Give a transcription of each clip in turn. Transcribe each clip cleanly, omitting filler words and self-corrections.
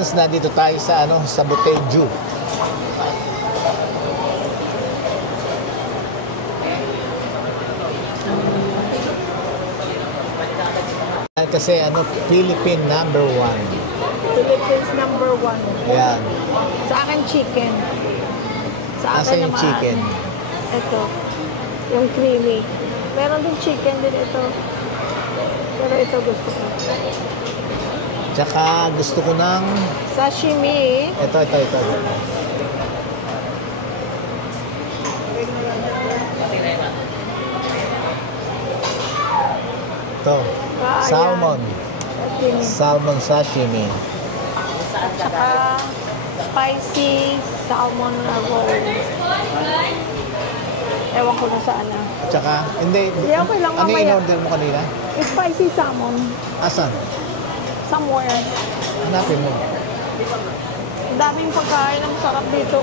Friends, nandito tayo sa sa Botejo. Kasi Philippine number 1. Philippines number 1. Ayan. Sa akin chicken. Sa Asa akin yung chicken? Ito. Yung creamy. Meron din chicken din ito. Pero ito gusto ko. Tsaka gusto ko ng sashimi. Ito. Ito. Salmon. Sashimi. Salmon sashimi. At saka spicy salmon roll. Ewan ko na saan na. Tsaka, hindi. Okay lang ano mamaya. in-order mo kanina? Spicy salmon. Asan? Somewhere. Hanapin mo. Ang daming pagkain. Ang sarap dito.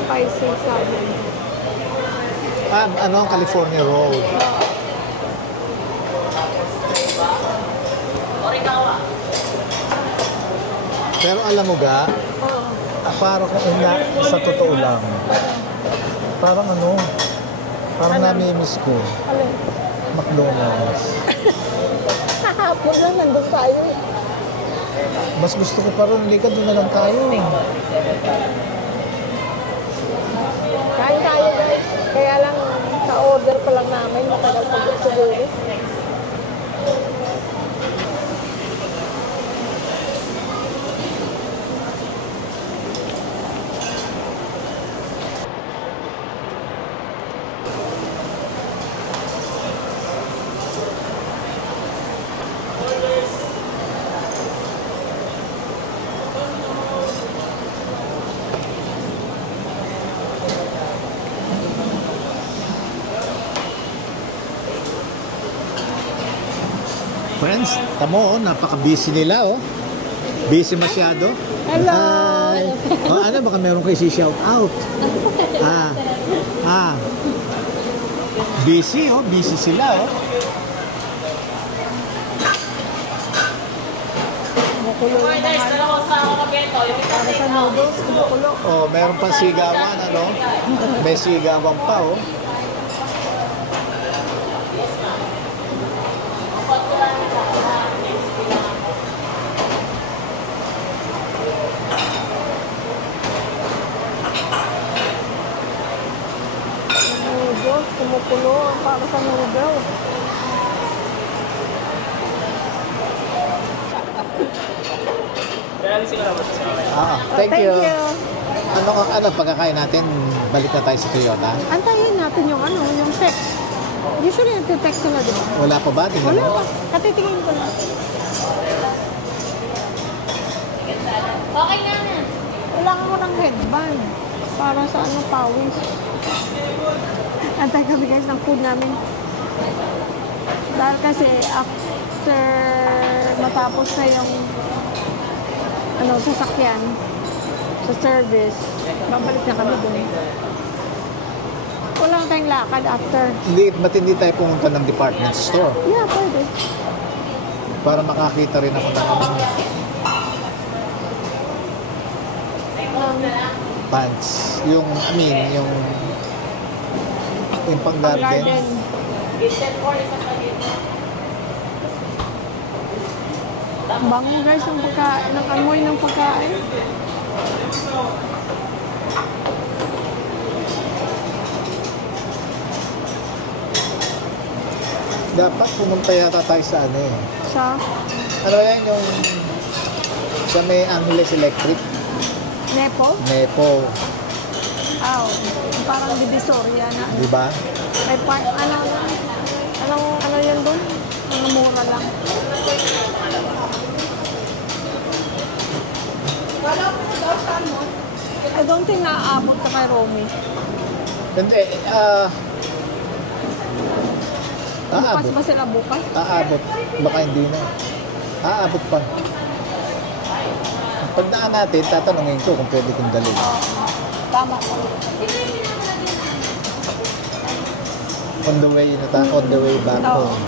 Spicy salmon. Ang California roll. Pero alam mo ga, parang sa totoo lang, parang parang namimiss ko. Alin? McDonald's. Kahapon lang, nandun tayo. Mas gusto ko pa rin, doon na lang tayo. Kain tayo guys. Kaya lang, ka-order pa lang namin. Matagal pa siguro. Friends, tamo napaka-busy nila Busy masyado. Hello! Hi! Baka meron kayo si-shout out. Busy busy sila Kumukulo yung para sa noodles, kumukulo. Meron pa sigawan, May sigawan pa, Noodles, kumukulo para sa noodles. Thank you. Pagkakain natin, balik na tayo sa Toyota. Antayin natin yung text. Usually, nagte-text sila, di ba? Wala pa ba? Tingnan Wala mo. pa. Katitingin ko lang. Okay na na. Kailangan ko ng headband para sa pawis. Antay kami guys ng food namin. Dahil kasi after matapos na yung sasakyan sa service, babalik na kami doon. Wala tayong lakad after. Ba't hindi tayo pumunta ng department store? Yeah, pwede. Para makakita rin ako ng pants. Yung pang-garden. Bango guys ng pagkain, ng amoy ng pagkain. Dapat pumunta yata tayo sa Sa? yan yung sa may Angeles Electric? Nepo? Nepo. Parang Divisoria na. Diba? May ano yan doon? Ang mura lang. I don't think naaabot ka kay Romy. Hindi, Bukas ba sila bukas? Aabot. Baka hindi na. Aabot pa. Pagdaan natin, tatanungin ko kung pwede kong dalhin. Tama ko. On the way back Oo. home.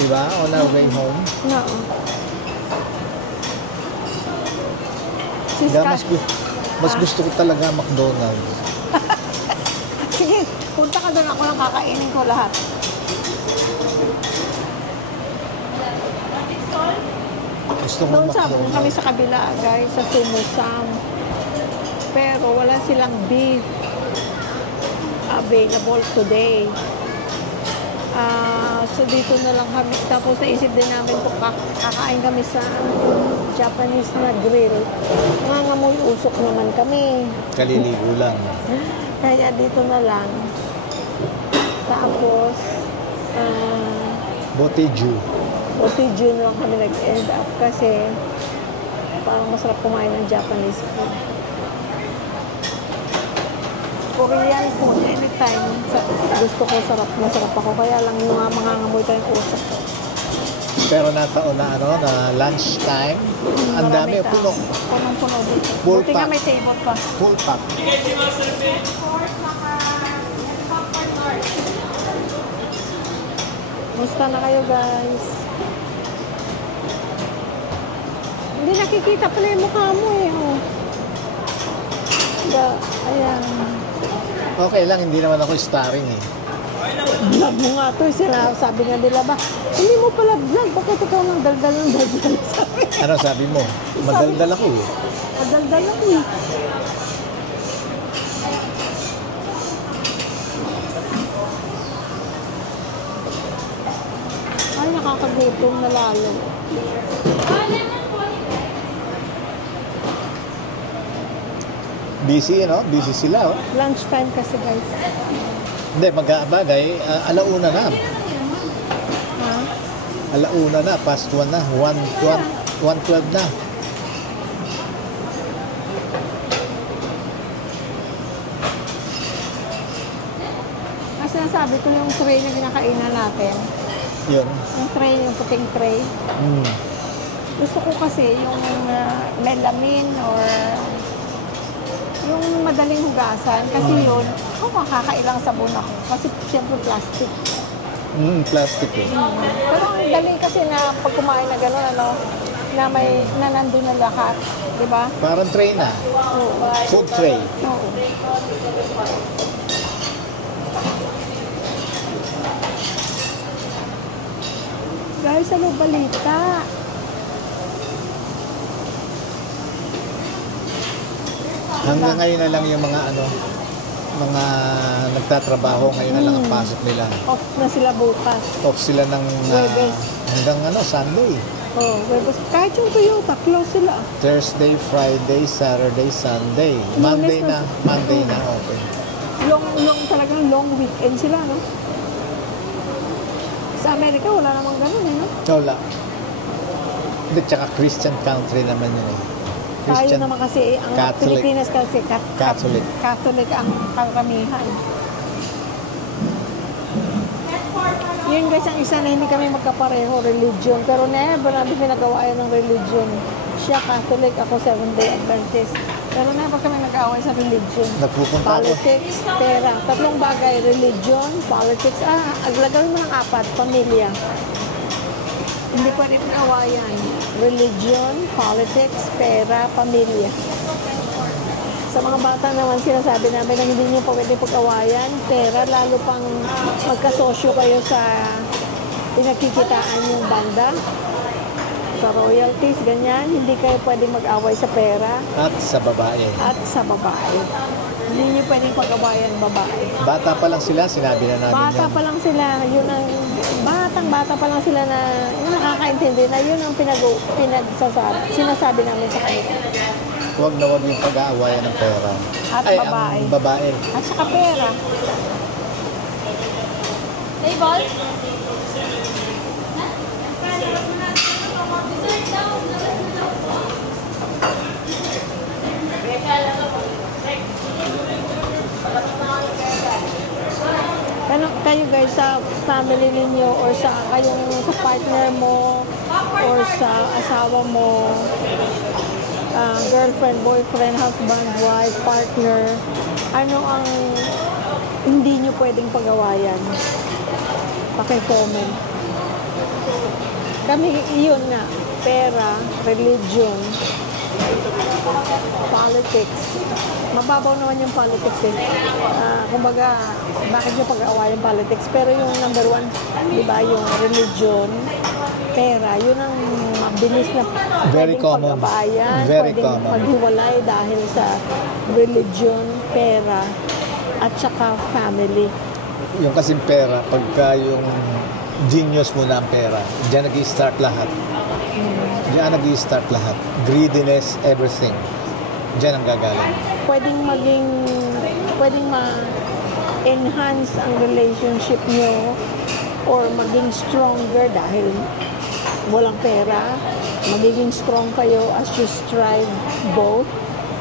Diba? On our way home. No. Kaya mas gusto ko talaga McDonald's. Sige, punta ka doon. Ako lang kakainin ko lahat. Gusto mo Doon sa kami McDonald's. sa kabila, guys, sa Sumusam. Pero wala silang beef available today. So dito na lang kami. Tapos naisip din namin kung kakain kami sa Japanese na grill. Nangangamoy usok naman kami. Kaliligo lang. Kaya dito na lang. Tapos, Boteju. June lang kami nag-end up kasi parang masarap kumain ng Japanese food. Korean food, anytime. Gusto ko masarap ako. Kaya lang yung mga ngamoy ko yung usok ko. Pero nataon na na lunch time. Ang dami, puno. Punong-puno dito. Full Buti nga pack. may table pa. Full pack. Musta na kayo, guys? Hindi nakikita pala yung mukha mo eh. Oh. Ayan. Okay lang, hindi naman ako starring eh. Vlog mo nga to. Sabi nga nila ba, hindi mo pala vlog. Bakit ikaw nang daldal ng daldal? Sabi. Ano sabi mo? Madaldal ako eh. Madaldal ako eh. Ay, nakakagutom na lalo. Busy, no? Busy sila, oh. Lunchtime kasi, guys. Hindi, mag-aabagay. Alauna na. Ha? Alauna na. Past 1 na. 1:12 na. Kasi nasabi ko yung tray na kinakainan natin. Yun. Yung tray, yung puting tray. Gusto ko kasi yung melamine or yung madaling hugasan. Kasi yun, makakailang sabon ako. Kasi siyempre plastic. Plastic eh. Pero ang dali kasi na pag kumain na gano'n, na nandun na lahat. Diba? Parang tray na. Oo. Food tray. Oo. Guys, ano balita? Hanggang ngayon na lang yung mga mga nagtatrabaho, ngayon na lang ang pasok nila. Off na sila bukas. Off sila ng Huwebes. hanggang Sunday. Oh, Huwebes. Kahit yung Toyota, close sila. Thursday, Friday, Saturday, Sunday. Monday na open. Talagang long weekend sila, no? Sa Amerika, wala namang ganun, eh, no? Wala. Hindi, tsaka Christian country naman yun eh. Tayo naman kasi, ang Catholic. Pilipinas kasi, Catholic. Catholic ang karamihan. Yun guys, ang isa na hindi kami magkapareho, religion. Pero never namin pinagawa yan ng religion. Siya Catholic, ako Seventh-day Adventist. Pero never kami nag-away sa religion. Nagpupunta ako. Politics, pera. Tatlong bagay, religion, politics. Aglagawin mo ng 4, pamilya. Hindi pwede pinawayan. Religion, politics, pera, pamilya. Sa mga bata naman, sinasabi namin na hindi nyo pa pwede pag-awayan. Pera, lalo pang magkasosyo kayo sa pinagkikitaan yung banda. Sa royalties, ganyan. Hindi kayo pwede mag-away sa pera At sa babae. at sa babae. Hindi nyo pwedeng pag-awayan babae. Bata pa lang sila, sinabi na namin Bata yan. pa lang sila, yun ang bata pa lang sila na yung nakakaintindi na yun ang sinasabi namin sa kanila. Huwag na huwag yung pag-aawayan ng pera. At Ay, babae. ang babae. At saka pera. Table? Kayo guys, sa family ninyo or sa partner mo or sa asawa mo, girlfriend, boyfriend, husband, wife, partner, ano ang hindi nyo pwedeng pag-awayan? Paki-comment. Kami, yun nga, pera, religion, politics. Mababaw naman yung politics eh. Kumbaga, bakit nyo pag-aaway yung politics? Pero yung number one, di ba, yung religion, pera, yun ang mabilis na Very pwedeng common. pag-abayan, Very pwedeng common. maghiwalay dahil sa religion, pera, at saka family. Yung kasing pera, pagka yung genius mo na ang pera, diyan nag-i-start lahat. Diyan nag-i-start lahat. Greediness, everything. Diyan ang gagaling. Pwedeng ma-enhance ang relationship nyo or maging stronger dahil walang pera. Magiging strong kayo as you strive, both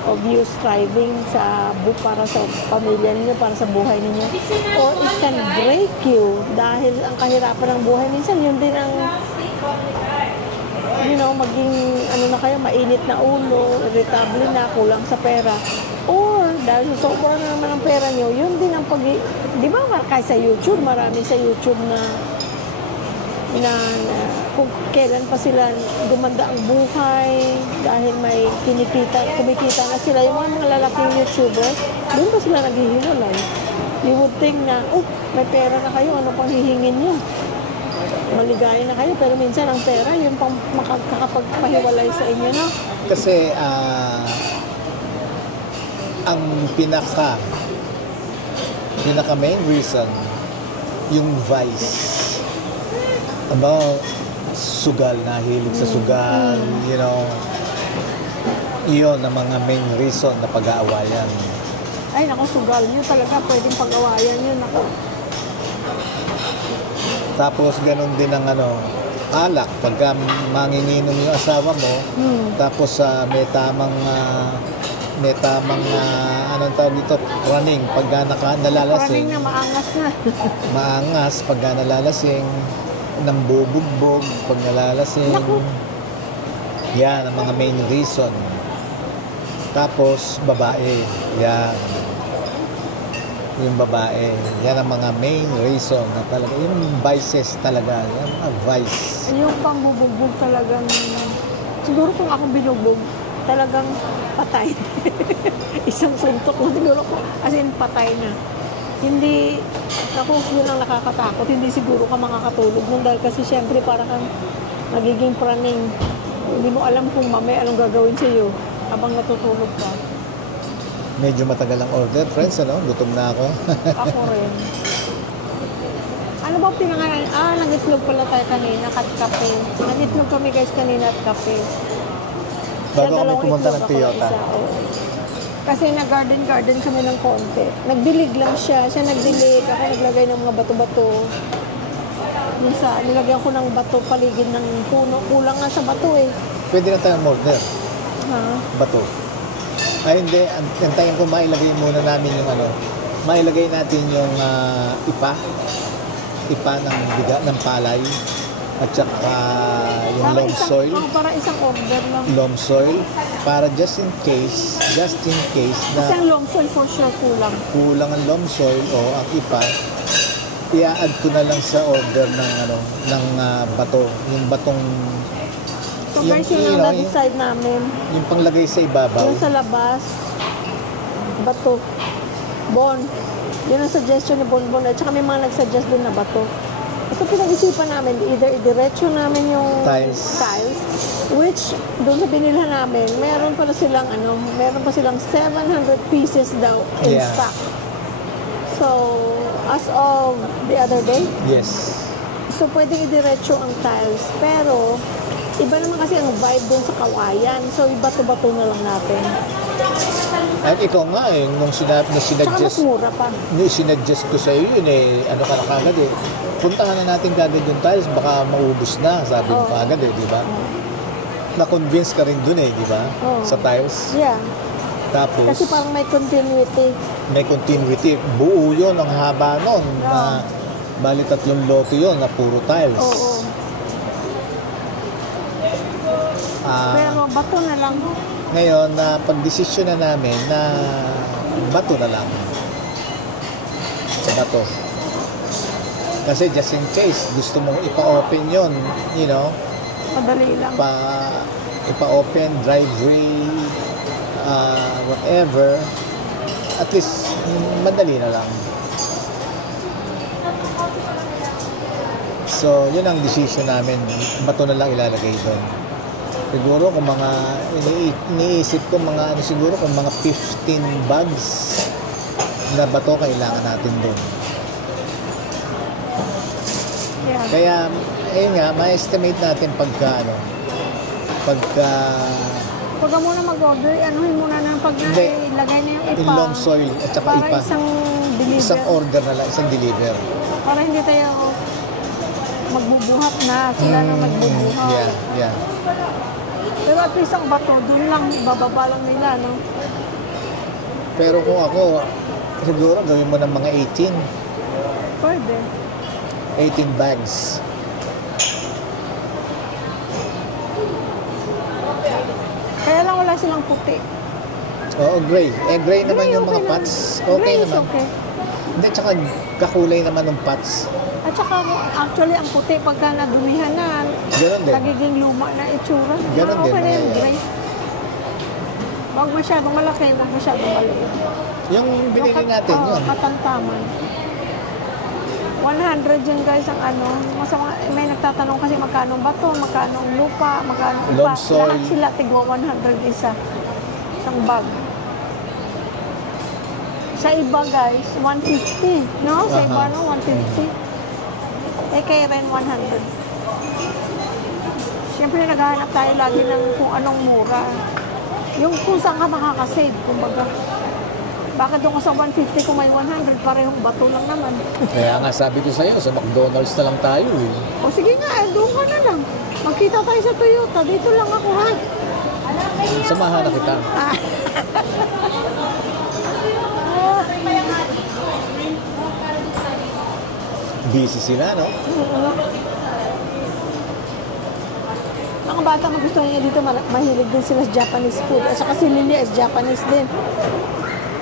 of you striving para sa pamilya niyo, para sa buhay niyo. Or it can break you dahil ang kahirapan ng buhay minsan yun din ang maging na kayo, mainit na ulo, irritable na, kulang sa pera. Or dahil sobrang na naman ang pera niyo, yun din ang di ba kahit sa YouTube, marami sa YouTube na kung kailan pa sila gumanda ang buhay dahil may kumikita na sila. Yung mga lalaking YouTuber, doon pa sila naghihiwalay. You would think na, may pera na kayo, ano pang hihingin nyo? Maligaya na kayo, pero minsan ang pera, yun pang makakapagpahiwalay sa inyo, no? Kasi ang pinaka main reason, yung vice. Sugal, nahilig sa sugal, yun ang mga main reason na pag-aawayan. Ay, naku, sugal nyo talaga, pwedeng pag-awayan yun, naku. Tapos ganun din ang alak, pagka manginginom yung asawa mo, tapos may tamang anong tawag dito, running, pagka nalalasing. Running na maangas na. Maangas, pagka nalalasing, nang bubugbog, pag nalalasing. Naku. Yan ang mga main reason. Tapos, babae. Yan. Yung babae. Yan ang mga main reason na talaga. Yung vices talaga. Yan ang vice. Yung pambubugbog talagang, siguro kung ako binugbog, talagang patay. Isang suntok na siguro ko, as in patay na. Hindi, yun ang nakakatakot. Hindi siguro ka makakatulog nun dahil kasi syempre para kang nagiging praning. Hindi mo alam kung mamaya anong gagawin sa'yo habang natutulog ka. Medyo matagal ang order, friends, Gutom na ako. Ako rin. Ano ba pinangalan? Nag-itlog pala tayo kanina at kape. Nag-itlog kami guys kanina at kape. Bago kami pumunta ng Toyota. Kasi nag-garden kami ng konti. Nagdilig lang siya. Siya nagdilig. Ako naglagay ng mga bato-bato. Nilagyan ko ng bato paligid ng puno. Kulang nga sa bato eh. Pwede na tayong order. Ha? Bato. Ay hindi, antayin ko mailagay muna namin yung mailagay natin yung ipa ng palay at saka yung loam soil. Para isang order lang. Loam soil para just in case na Kasi ang loam soil for sure kulang. kulang ang loam soil o ang ipa, i-add ko na lang sa order ng bato, yung batong So guys, yun ang na-decide namin. yung panglagay sa ibabaw. Yung sa labas, bato. Bon. Yun ang suggestion ni Bonbon. At saka may mga nag-suggest din na bato. So pinag-isipan namin, either idiretso namin yung Tiles. which doon sa binilhan namin, meron pa silang 700 pieces daw in Yeah. stock. So, as of the other day, Yes. so pwedeng idiretso ang tiles. Pero, iba naman kasi ang vibe doon sa kawayan. So, ibato-bato na lang natin. At ikaw nga nung Tsaka mas sinuggest mura pa. sinuggest ko sa iyo yun ano ka na kagad puntahan na natin kagad yung tiles, baka maubos na, sabi mo Oo. kagad di ba? Na-convince ka rin dun di ba? Oo. Sa tiles. Yeah. Tapos, Kasi parang may continuity. may continuity. Buo yun, ang haba nun. Na, bali 3 lote yun na puro tiles. Oo. Pero bato na lang. Ngayon, na pagdesisyon na namin na bato na lang. Sa bato. Kasi just in case, gusto mong ipa-open yun, Madali lang. Ipa-open, driveway, whatever. At least, madali na lang. So, yun ang decision namin. Bato na lang ilalagay doon. Siguro kung mga, iniisip ko mga, siguro kung mga 15 bags na bato kailangan natin doon. Yeah. Kaya, ayun nga, ma-estimate natin pagka Huwag ka muna mag-order, anuhin muna na pag Hindi. ilagay na yung ipa. in long soil at saka Para ipa. isang deliver. Isang order na lang, isang deliver. Para hindi tayo magbubuhat na. Sila na magbubuhat. Yeah. Pero at least ang bato, doon lang, bababa lang nila, no? Pero kung ako, siguro gawin mo ng mga 18. Pwede. 18 bags. Kaya lang wala silang puti. Oo, gray. Gray naman Gray, yung okay mga naman. pots. Okay Gray is naman. okay. Hindi, tsaka kakulay naman ng pots. At saka actually ang puti pagka nadumihan na, Ganon din. nagiging luma na itsura. Ganon din, Okay na yung yeah. gray. Huwag masyadong malaki, huwag masyadong maliit. Yung binili natin yun. Katantaman. 100 yun guys ang ano. May nagtatanong kasi magkano ba to, magkano ang lupa, magkano iba. Loam soil. Lahat sila tigwa 100 isa. Isang bag. Sa iba guys, 150. No? Sa iba no, 150. Eh kay Ren 100. Siyempre naghahanap tayo lagi ng kung anong mura. Yung kung saan ka makakasave, kumbaga. Bakit doon ka sa 150 kung may 100, parehong bato lang naman. Kaya nga sabi ko sa'yo, sa McDonald's na lang tayo eh. O sige nga, doon ka na lang. Magkita tayo sa Toyota, dito lang ako ha. Samahan na kita. Busy sila, no? Mga bata magustuhan niya dito, mahilig din sila sa Japanese food. At saka si Lilia is Japanese din.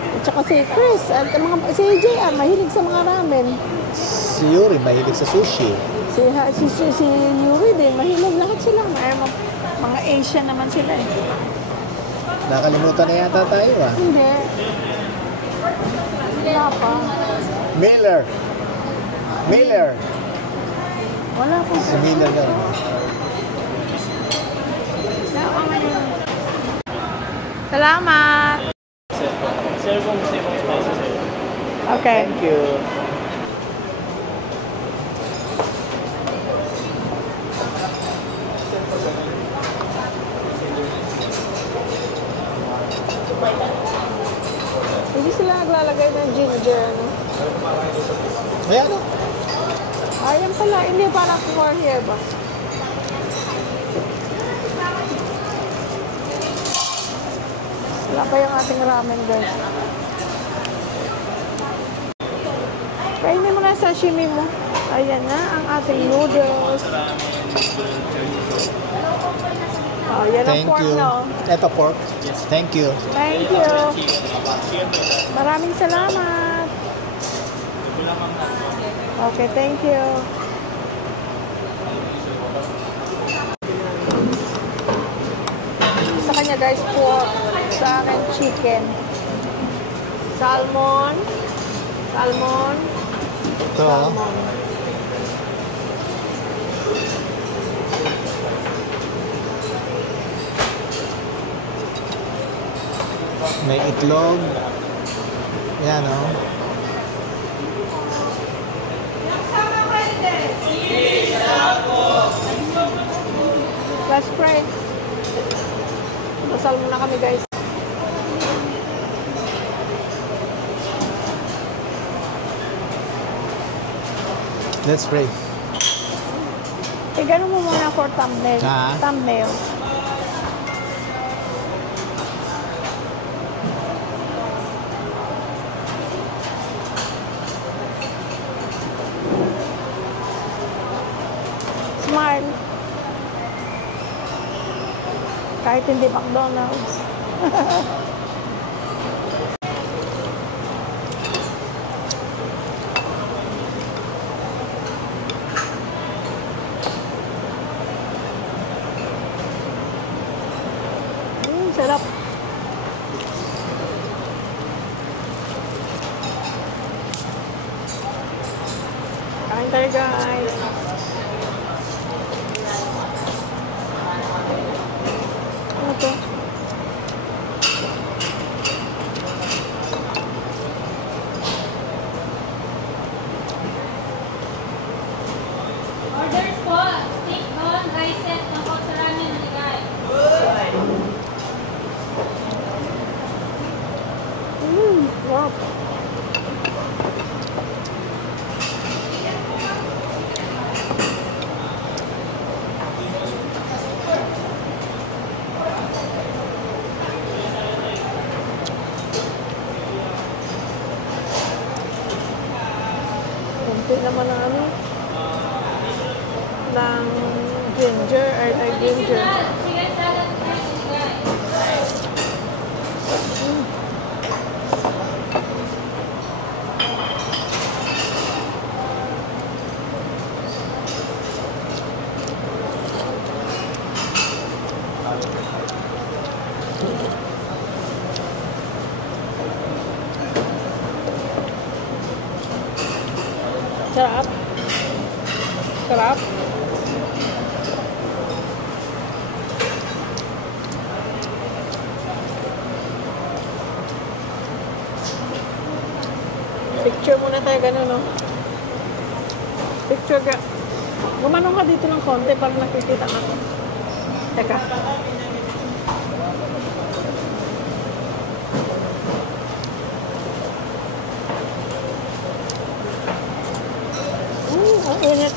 At saka si Chris, at si JR, mahilig sa mga ramen. Si Yuri, mahilig sa sushi. Si Yuri din, mahilig lahat sila. Mga Asian naman sila eh. Nakalimutan na yata tayo ah. Hindi. Wala pa. Miller. Wala pa. Si Miller na. Salamat! Okay. Thank you. Hindi sila naglalagay ng ginger, ano? Ayan o. Ayan pala, hindi para for here ba? Wala pa yung ating ramen, guys. Kainin mo na sashimi mo. Ayan na, ang ating noodles. Oh, yan ang Thank pork you. na. Ito pork. Thank you. Thank you. Maraming salamat. Okay, thank you. Sa kanya guys, pork. Sa akin, chicken. Salmon. Ito. May itlog. Yan o. Let's pray. Masal muna kami guys. Let's pray. Gano'n mo muna for thumbnail. Ah. Thumbnail. Smile. Kahit hindi McDonald's. Sarap. Kain tayo guys. Ano to? Orders po. Steak on, rice set, ng sa ramen, naligay. Wow. Kunti naman ang ano ng ginger ay ginger. Chicken salad, rice, naligay. Sarap. Sarap. Picture muna tayo ganun, no? Picture ka. Gumanong ka dito ng konti para nakikita ka. Teka. Ang init.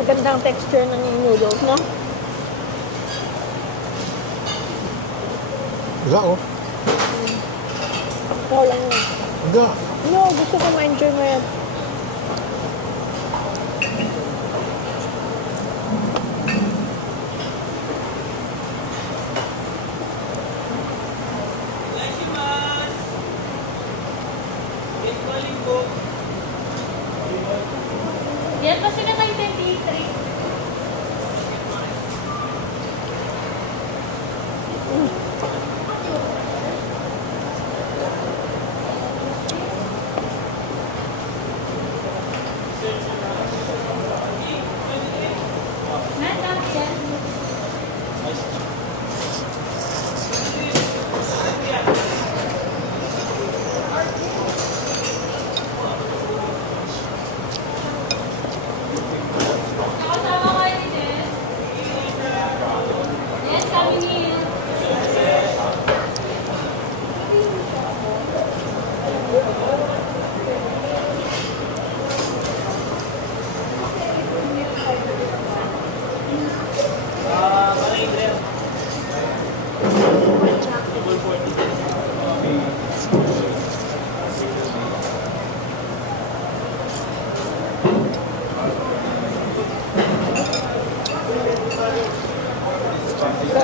Magandang texture ng noodles, no? Iga, oh. Ako lang yun. Iga. No, gusto ko ma-enjoy mo yan. Yan pa sila kay 23.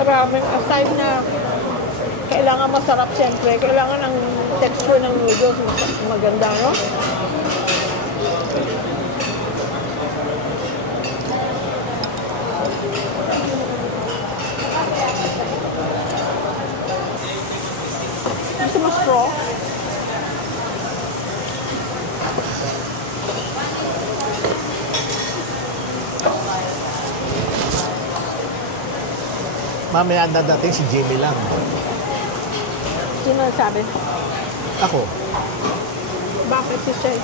Maraming aside na kailangan masarap siyempre, kailangan ang texture ng noodles maganda, no? Gusto mo straw? Mamaya dadating si Jimmy lang. Sino sabi? Ako. Bakit si Shay?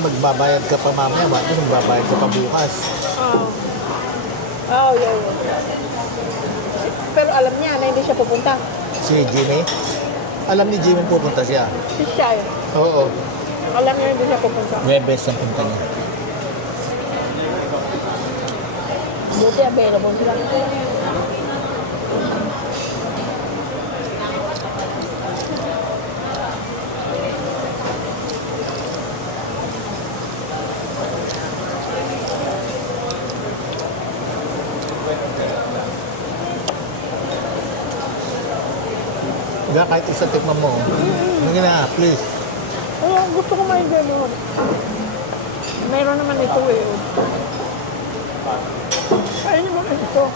Magbabayad ka pa mamaya. Bakit magbabayad ka pa bukas? Oh, yeah. Pero alam niya na hindi siya pupunta. Si Jimmy? Alam ni Jimmy pupunta siya. Si Shay. Oo. Alam niya hindi siya pupunta. Webes ang punta niya. Buti available sila. Diba, kahit isa tikman mo. Ano na, please. Ay, gusto ko may gano'n. Meron naman ito eh. Kain mo na ito.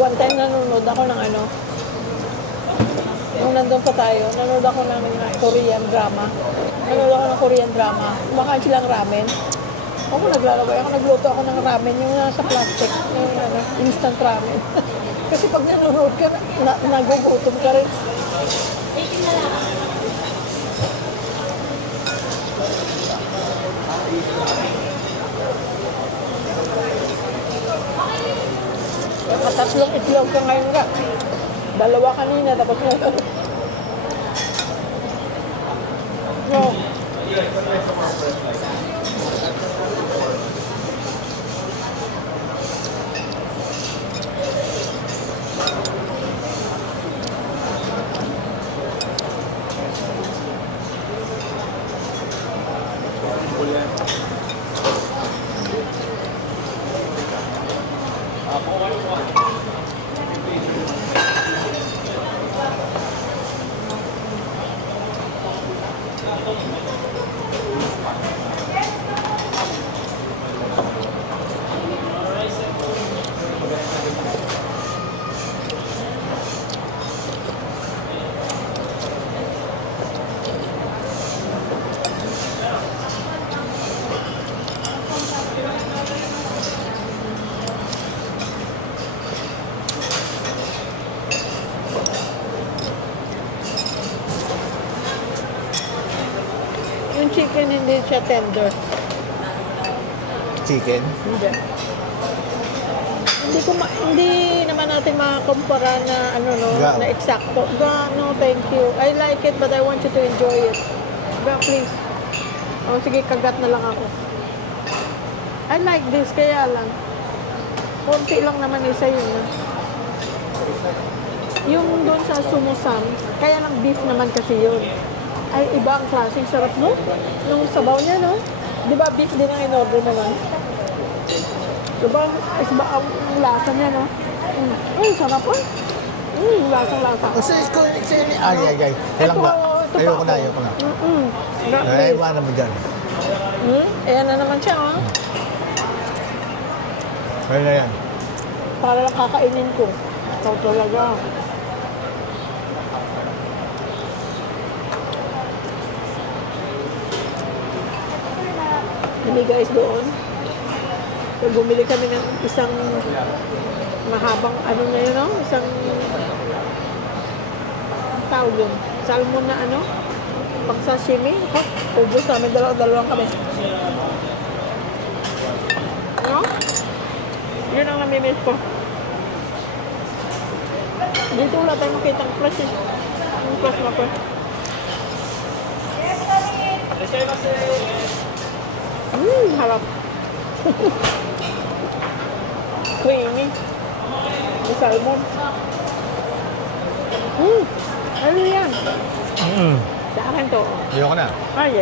One time nanonood ako ng ano, nung nandun pa tayo, nanonood ako ng Korean drama. Nanonood ako ng Korean drama. Kumakain silang ramen. Ako naglalaway ako, nagluto ako ng ramen, yung nasa plastic, yung ano, instant ramen. Kasi pag nanonood ka, nagugutom ka rin. Tatlong itlog ka ngayon ka. Dalawa kanina, tapos ngayon. No. Yung chicken hindi siya tender. Chicken? Hindi. Hindi naman natin makakumpara na ano no, Ga. na eksakto. Ga, no, thank you. I like it but I want you to enjoy it. Ga, please. Oh, sige, kagat na lang ako. I like this, kaya lang. Konti lang naman isa yun. Yung doon sa sumusam, kaya lang beef naman kasi yun. Ay, iba ang klaseng sarap, no? Nung sabaw niya, no? Di ba beef din ang in-order naman? Diba, isba ang lasa niya, no? Ay, sarap po. Lasang-lasa. Ay. Kailang ba? Ito Ayoko pa na, ako. ayoko na. Not Ay, beef. iwanan mo dyan. Ayan na naman siya, oh. Ayun na yan. Para lang kakainin ko. Ito talaga. Hindi guys doon. So, bumili kami ng isang mahabang ano na yun, no? Isang tawag yun. Salmon na ano? Pang sashimi. Ubus namin, dalawang kami. No? Yun ang namimiss ko. Dito wala tayo makitang fresh eh. Ang fresh na fresh. Harap. Creamy. May salmon. Ano yan? Sa akin to. Ayoko na. Ay.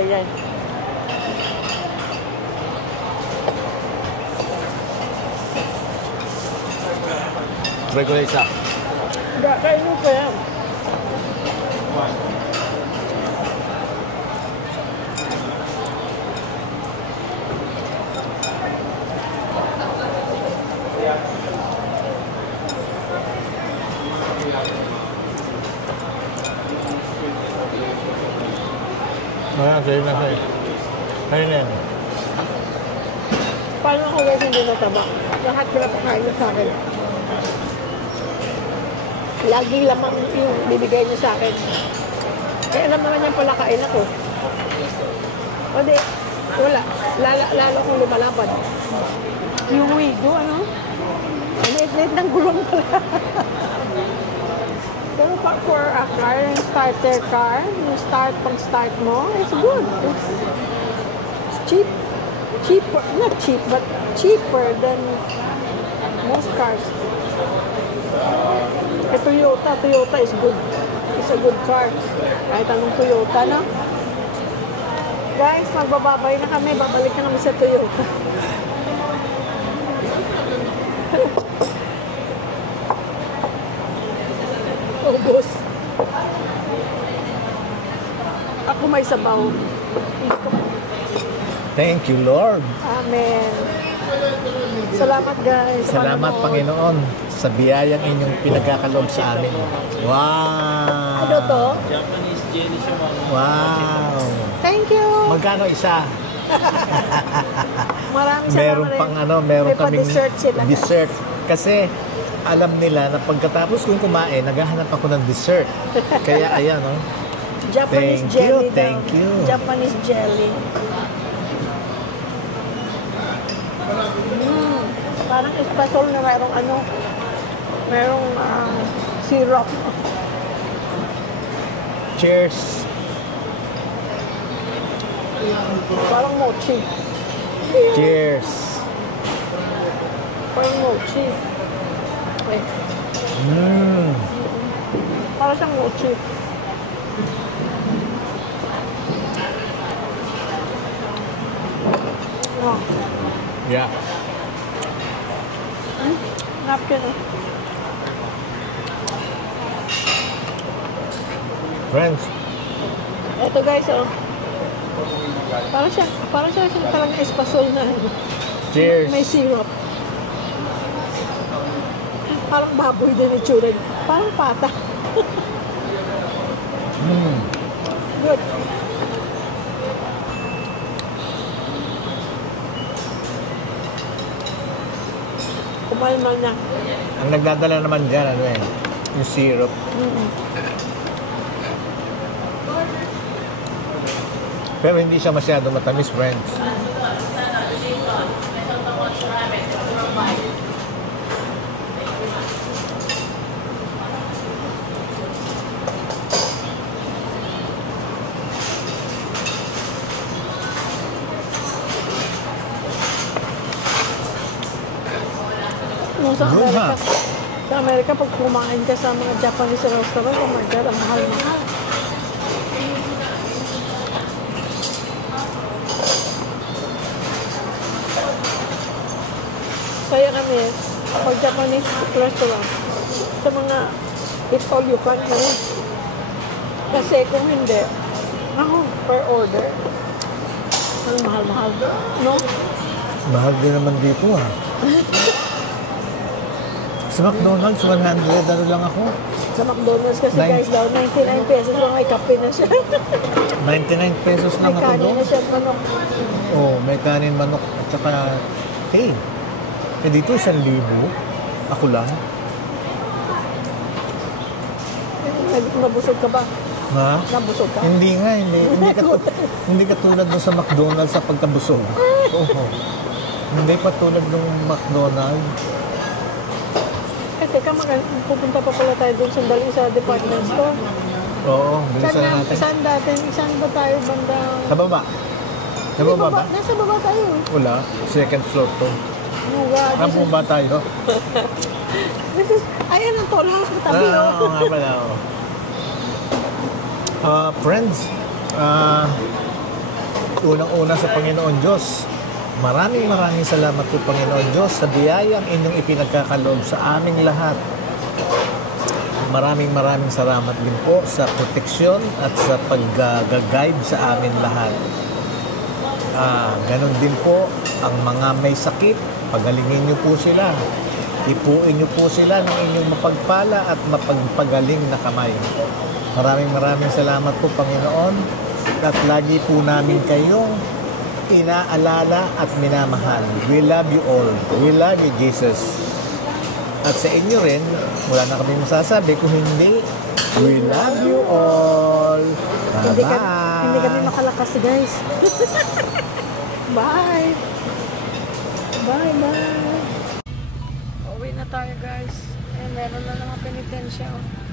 Try ko na isa. Kainin ko yan. Ayan, sa'yo na sa'yo. Ayun na yan. Paano ako guys hindi nataba? Lahat pinapakain niya sa akin. Laging lamang yung bibigay niya sa akin. Kaya alam naman niya pala kain ako. O di, wala. Lalo kong lumalapad. Yung wigo, ano? Liit-liit ng gulong pala. Pero for a car, yung starter car, yung pag-start mo, it's good. It's cheap. Cheaper, not cheap, but cheaper than most cars. Toyota is good. It's a good car. Kahit anong Toyota, no? Guys, magbababay na kami. Babalik na kami sa Toyota. Ubus. Ako may sabaw. Thank you, Lord. Amen. Salamat guys. Salamat, Panginoon, sa biyayang inyong pinagkakaloob sa amin. Wow! Ano to? Wow! Thank you. Magkano isa? Maraming salamat. Meron pang meron May kaming pa-dessert sila. dessert. Kasi alam nila na pagkatapos kong kumain, naghahanap ako ng dessert. Kaya ayan, no? Japanese Thank jelly you, thank daw. you. Japanese jelly. Parang espasol na merong syrup. Cheers. Parang mochi. Cheers. Parang mochi. Okay. Parang siyang mochi. Oh. Yeah. Napkin. Friends, Ito guys, oh. Parang siya talagang espasol na cheers. may syrup. Parang baboy din itsura niya. Parang pata. Good. Kumalman niya. Ang nagdadala naman dyan, yung syrup. Pero hindi siya masyado matamis, friends. Nung sa Good, Amerika, ha? sa Amerika, pag kumain ka sa mga Japanese restaurant, oh my God, ang mahal-mahal. Kaya kami, pag Japanese restaurant, sa mga eat all you can kami. Kasi kung hindi, ako, per order, ang mahal-mahal. No? Mahal din naman dito, ha? Sa McDonald's, 100 lang ako. Sa McDonald's kasi guys daw, 99 pesos lang may kape na siya. 99 pesos May lang ako kanin doon. na siya at manok. Oh, may kanin, manok, at saka tea. Eh dito, 1,000. Ako lang. Nabusog ka ba? Ha? Nabusog ka? Hindi nga, hindi katulad doon sa McDonald's sa pagkabusog. Oo. Hindi pa tulad ng McDonald's. Eh, teka, pupunta pa pala tayo doon sandali sa department store. Oo, bilisan na natin. Saan ba tayo banda? Sa baba. Sa baba ba? Nasa baba tayo. Wala. Second floor to. Oh God. Saan ba tayo? Ayan ang tall house sa tabi. Oo nga pala. Oh. Friends, unang-una sa Panginoon Diyos, maraming salamat po Panginoon Diyos sa biyayang inyong ipinagkakaloob sa aming lahat. Maraming salamat din po sa proteksyon at sa pag-guide sa amin lahat. Ganon din po ang mga may sakit, pagalingin niyo po sila. Ipuin niyo po sila ng inyong mapagpala at mapagpagaling na kamay. Maraming salamat po Panginoon at lagi po namin kayong inaalala at minamahal. We love you all. We love you, Jesus. At sa inyo rin, wala na kami masasabi. Kung hindi, we love you all. Hindi kami Bye-bye. makalakas, guys. Bye. Bye. Uwi na tayo, guys. Meron na naman penitensya. Oh.